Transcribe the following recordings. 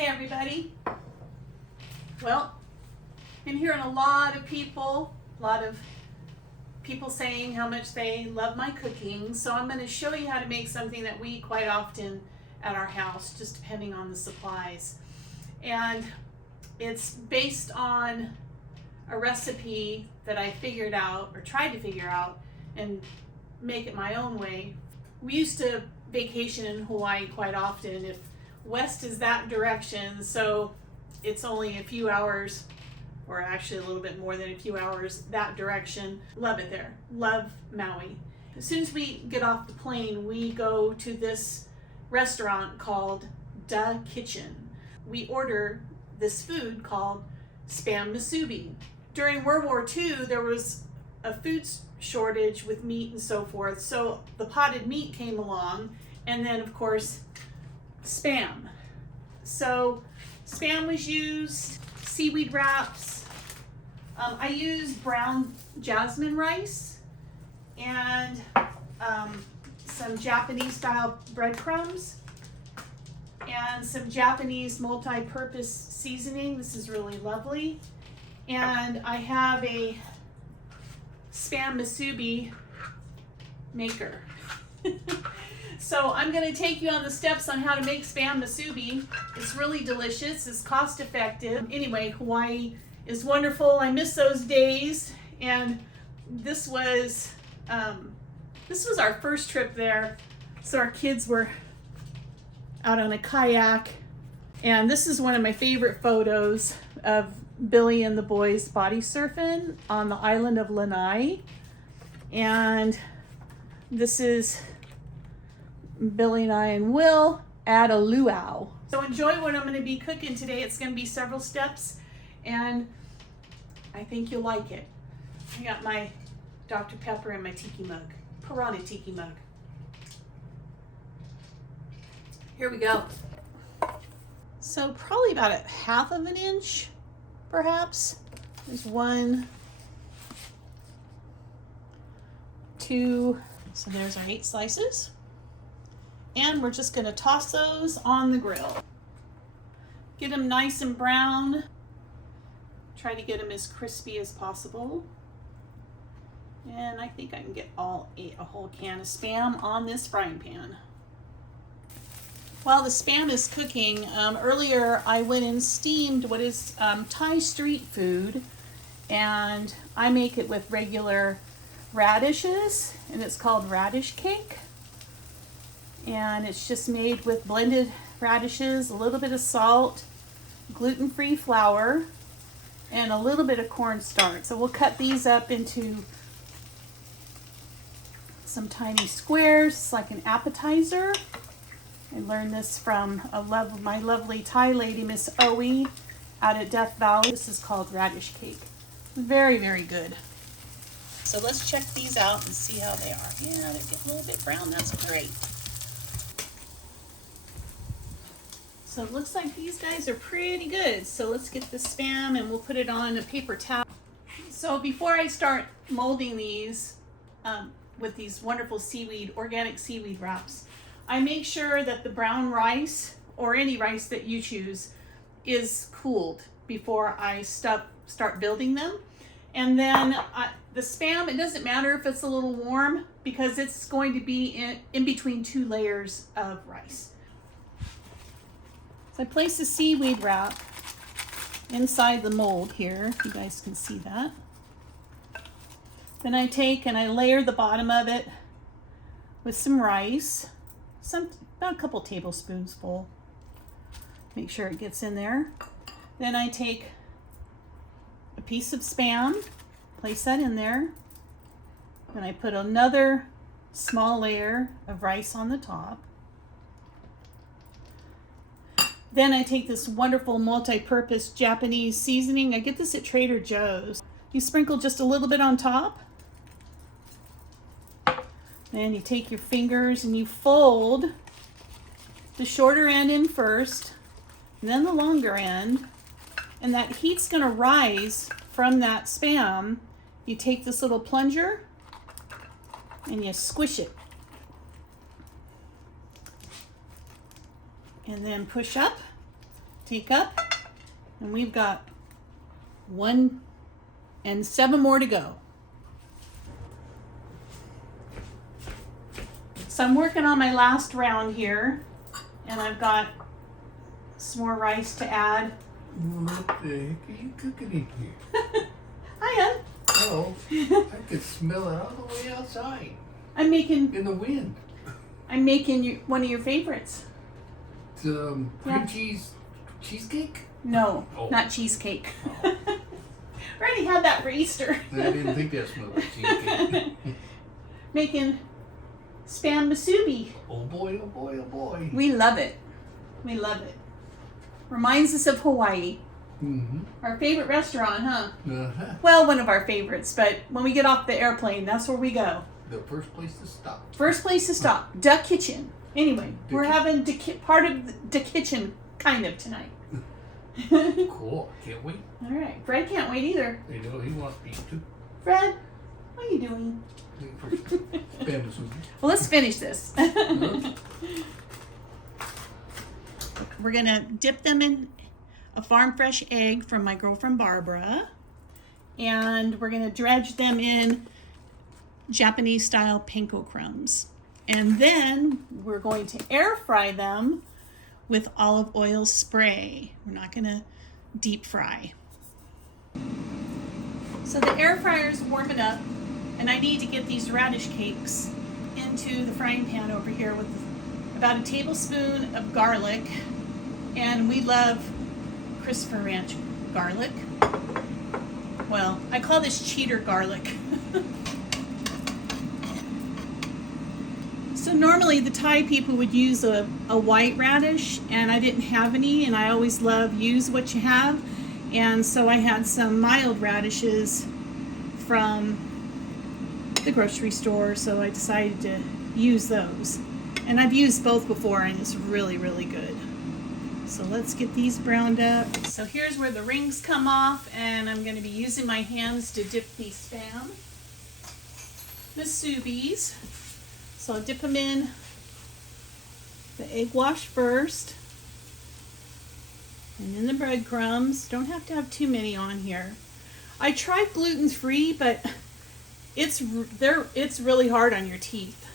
Hey everybody. Well, I'm hearing a lot of people saying how much they love my cooking. So I'm going to show you how to make something that we eat quite often at our house, just depending on the supplies. And it's based on a recipe that I figured out or tried to figure out and make it my own way. We used to vacation in Hawaii quite often. If west is that direction, so it's only a few hours, or actually a little bit more than a few hours that direction. Love it there. Love Maui. As soon as we get off the plane, we go to this restaurant called Da Kitchen. We order this food called Spam musubi. During World War II, there was a food shortage with meat and so forth, so the potted meat came along, and then of course Spam. So Spam was used, seaweed wraps. I used brown jasmine rice and some Japanese style breadcrumbs and some Japanese multi-purpose seasoning. This is really lovely. And I have a Spam musubi maker. So I'm going to take you on the steps on how to make Spam musubi. It's really delicious. It's cost effective. Anyway, Hawaii is wonderful. I miss those days. And this was our first trip there. So our kids were out on a kayak. And this is one of my favorite photos of Billy and the boys body surfing on the island of Lanai. And this is Billy and I and Will at a luau. So enjoy what I'm going to be cooking today. It's going to be several steps and I think you'll like it. I got my Dr. Pepper in my tiki mug, piranha tiki mug. Here we go. So probably about a half of an inch, perhaps. There's 1, 2, so there's our 8 slices. And we're just going to toss those on the grill. Get them nice and brown. Try to get them as crispy as possible. And I think I can get a whole can of Spam on this frying pan. While the Spam is cooking, earlier I went and steamed what is Thai street food. And I make it with regular radishes, and it's called radish cake. And it's just made with blended radishes, a little bit of salt, gluten-free flour, and a little bit of cornstarch. So we'll cut these up into some tiny squares. It's like an appetizer. I learned this from my lovely Thai lady, Miss Owie, out at Death Valley. This is called radish cake. Very, very good. So let's check these out and see how they are. Yeah, they're getting a little bit brown. That's great. So it looks like these guys are pretty good. So let's get the Spam and we'll put it on a paper towel. So before I start molding these with these wonderful organic seaweed wraps, I make sure that the brown rice, or any rice that you choose, is cooled before I start building them. And then the Spam, it doesn't matter if it's a little warm because it's going to be in between 2 layers of rice. So I place the seaweed wrap inside the mold here. You guys can see that. Then I take and I layer the bottom of it with some rice, about a couple tablespoons full. Make sure it gets in there. Then I take a piece of Spam, place that in there. Then I put another small layer of rice on the top. Then I take this wonderful multi-purpose Japanese seasoning. I get this at Trader Joe's. You sprinkle just a little bit on top. Then you take your fingers and you fold the shorter end in first, and then the longer end. And that heat's going to rise from that Spam. You take this little plunger and you squish it. And then push up teacup. And we've got 1 and 7 more to go. So I'm working on my last round here, and I've got some more rice to add. What the heck are you cooking in here? Hiya. Oh, I could smell it all the way outside. I'm making In the wind. one of your favorites. Cream Yeah. cheese cheesecake? No, Oh. not cheesecake. We already had that for Easter. I didn't think that smelled like cheesecake. Making Spam musubi. Oh boy, oh boy, oh boy. We love it. We love it. Reminds us of Hawaii. Mm-hmm. Our favorite restaurant, huh? Uh-huh. Well, one of our favorites, but when we get off the airplane, that's where we go. The first place to stop. First place to stop, the kitchen. Anyway, The we're ki- having part of the kitchen kind of tonight. Cool. Can't wait. All right, Fred can't wait either. I know he wants to eat too. Fred, what are you doing? Spam musubi. Well, let's finish this. Huh? We're gonna dip them in a farm fresh egg from my girlfriend Barbara, and we're gonna dredge them in Japanese style panko crumbs, and then we're going to air fry them with olive oil spray. We're not gonna deep fry. So the air fryer is warming up, and I need to get these radish cakes into the frying pan over here with about a tablespoon of garlic, and we love Christopher Ranch garlic. Well, I call this cheater garlic. So normally the Thai people would use a white radish, and I didn't have any, and I always love use what you have. And so I had some mild radishes from the grocery store, so I decided to use those. And I've used both before, and it's really, really good. So let's get these browned up. So here's where the rings come off, and I'm going to be using my hands to dip these Spam musubis. So I'll dip them in the egg wash first, and then the breadcrumbs. Don't have to have too many on here. I tried gluten-free, but it's really hard on your teeth.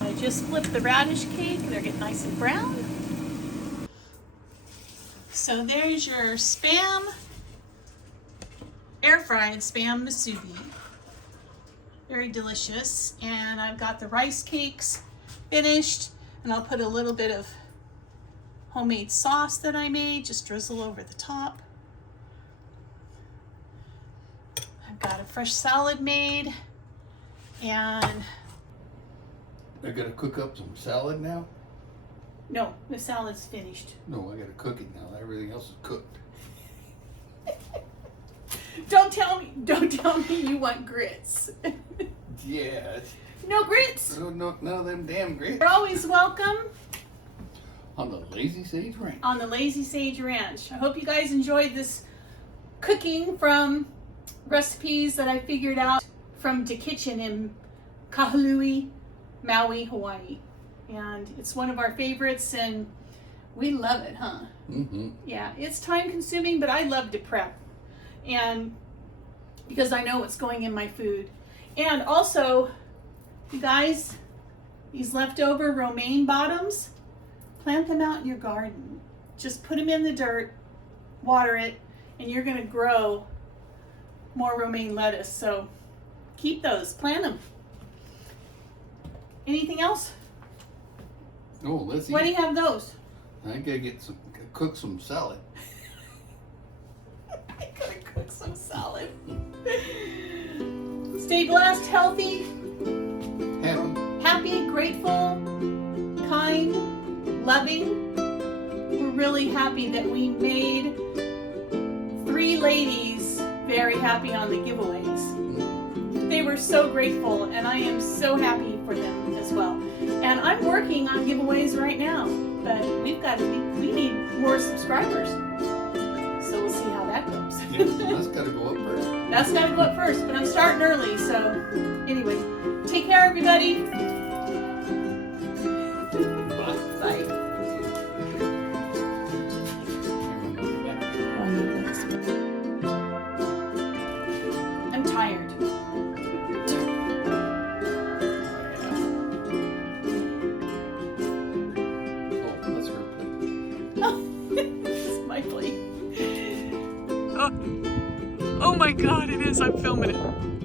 I just flip the radish cake. They're getting nice and brown. So there's your Spam, air-fried Spam musubi. Very delicious. And I've got the rice cakes finished, and I'll put a little bit of homemade sauce that I made, just drizzle over the top. I've got a fresh salad made, and I gotta cook up some salad now? no, the salad's finished. No, I gotta cook it now. Everything else is cooked. Don't tell me you want grits. Yes. No grits. No, none of them damn grits. You're always welcome On the Lazy Sage Ranch. on the Lazy Sage Ranch. I hope you guys enjoyed this cooking from recipes that I figured out from the kitchen in Kahului, Maui, Hawaii. And it's one of our favorites, and we love it, huh? Mm-hmm. Yeah, it's time consuming, but I love to prep. And because I know what's going in my food. And also, you guys, these leftover romaine bottoms, plant them out in your garden. Just put them in the dirt, water it, and you're gonna grow more romaine lettuce. So keep those, plant them. Anything else? Oh, let's eat. Why do you have those? I gotta cook some salad. I gotta cook some salad. Stay blessed, healthy, happy, grateful, kind, loving. We're really happy that we made 3 ladies very happy on the giveaways. They were so grateful, and I am so happy for them as well. And I'm working on giveaways right now, but we need more subscribers. So we'll see how that goes. Yeah, that's gotta go up first. That's gotta go up first, but I'm starting early, so anyway, take care, everybody. Bye. Bye. god. Oh my god, it is. I'm filming it.